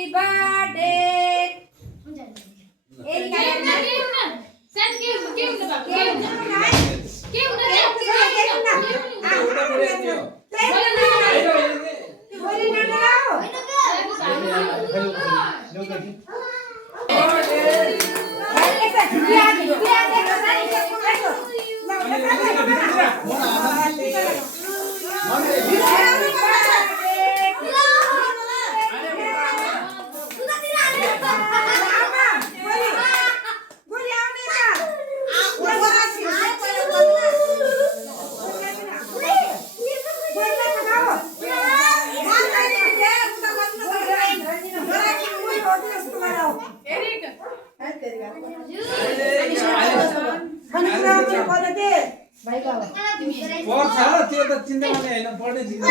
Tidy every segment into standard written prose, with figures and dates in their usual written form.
Happy birthday. त्यो त चिन्ता गर्ने हैन पढ्ने चिन्ता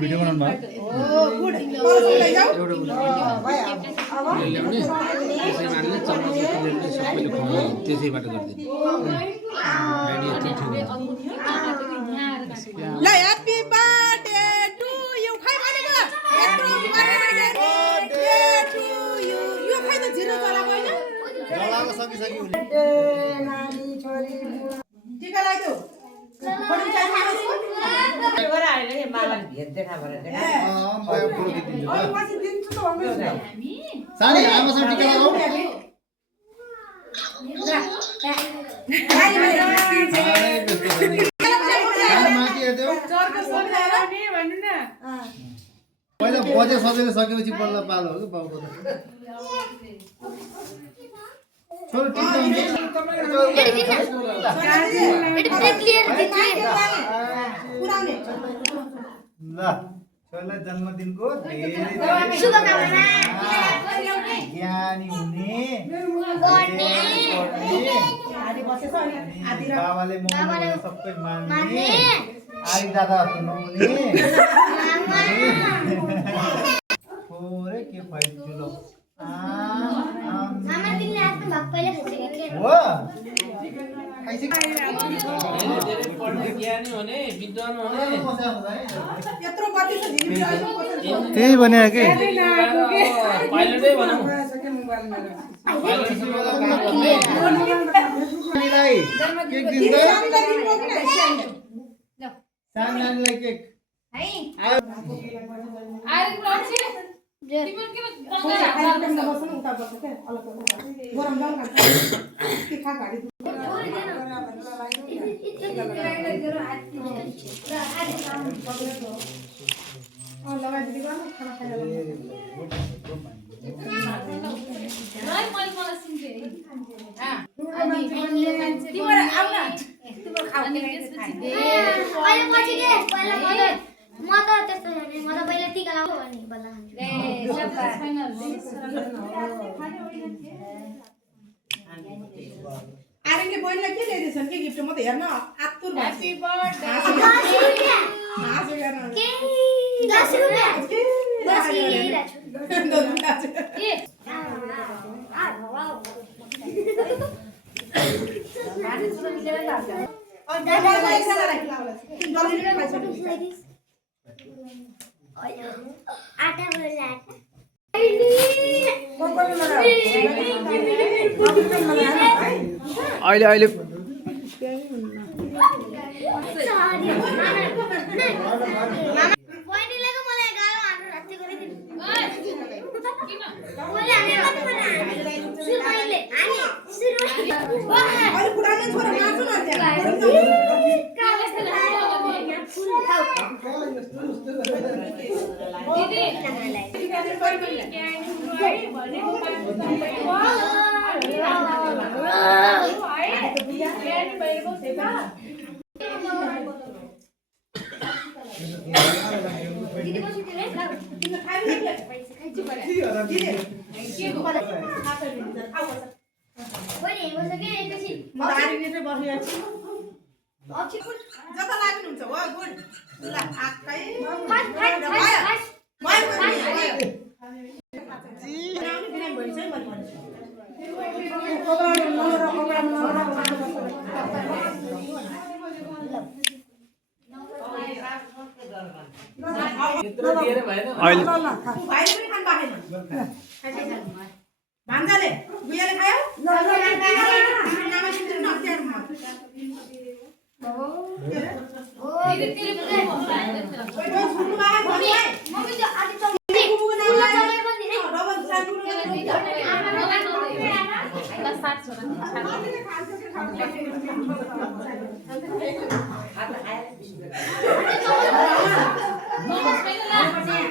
भिडियो बनाउनु त्यसैबाट ल ह्यापी बर्थडे टु यु खै भनेको यत्रो बर्थडे टु यु यो खै त जिरो चला भएन जलाको सकिसक्यो नानी छोरी टिका लाग्यो बडी टाइम बरा आइले मालाले भेट देखा भरे देखा माया पुरो दिन्छु अनि पछि दिन्छु त भन्नु सानी आमासँग टिका लगाऊ पहिला बजे सजेर सकेपछि बल्ल पालो हो कि बाउको त छोरो टिका ल छोरीलाई जन्मदिनको धेरै शुभकामना ज्ञानी हुने बाबाले मम्मीले सबै मान्ने आइ दादा हुनुहुने थोरै के फाइदियो ल मामा तिमीले आफ्नो भाग कहिले खाइसक्यो हो यत्रो बत्ती छ झिलिम त्यही भने के पाइलटै भनौँ नानीलाई केक दिन्छ सानो नानीलाई केक गरम गरम खा गाडी आर्यनले बहिनीलाई के ल्याइदिएछन् के गिफ्ट म त हेर्न आतुर Happy birthday. अहिले जता लाग्नु हुन्छ हो गुड ल आकै यत्रो दिएर भएन अहिले भाइले पनि खान पाएन भान्जाले बुयाले खायो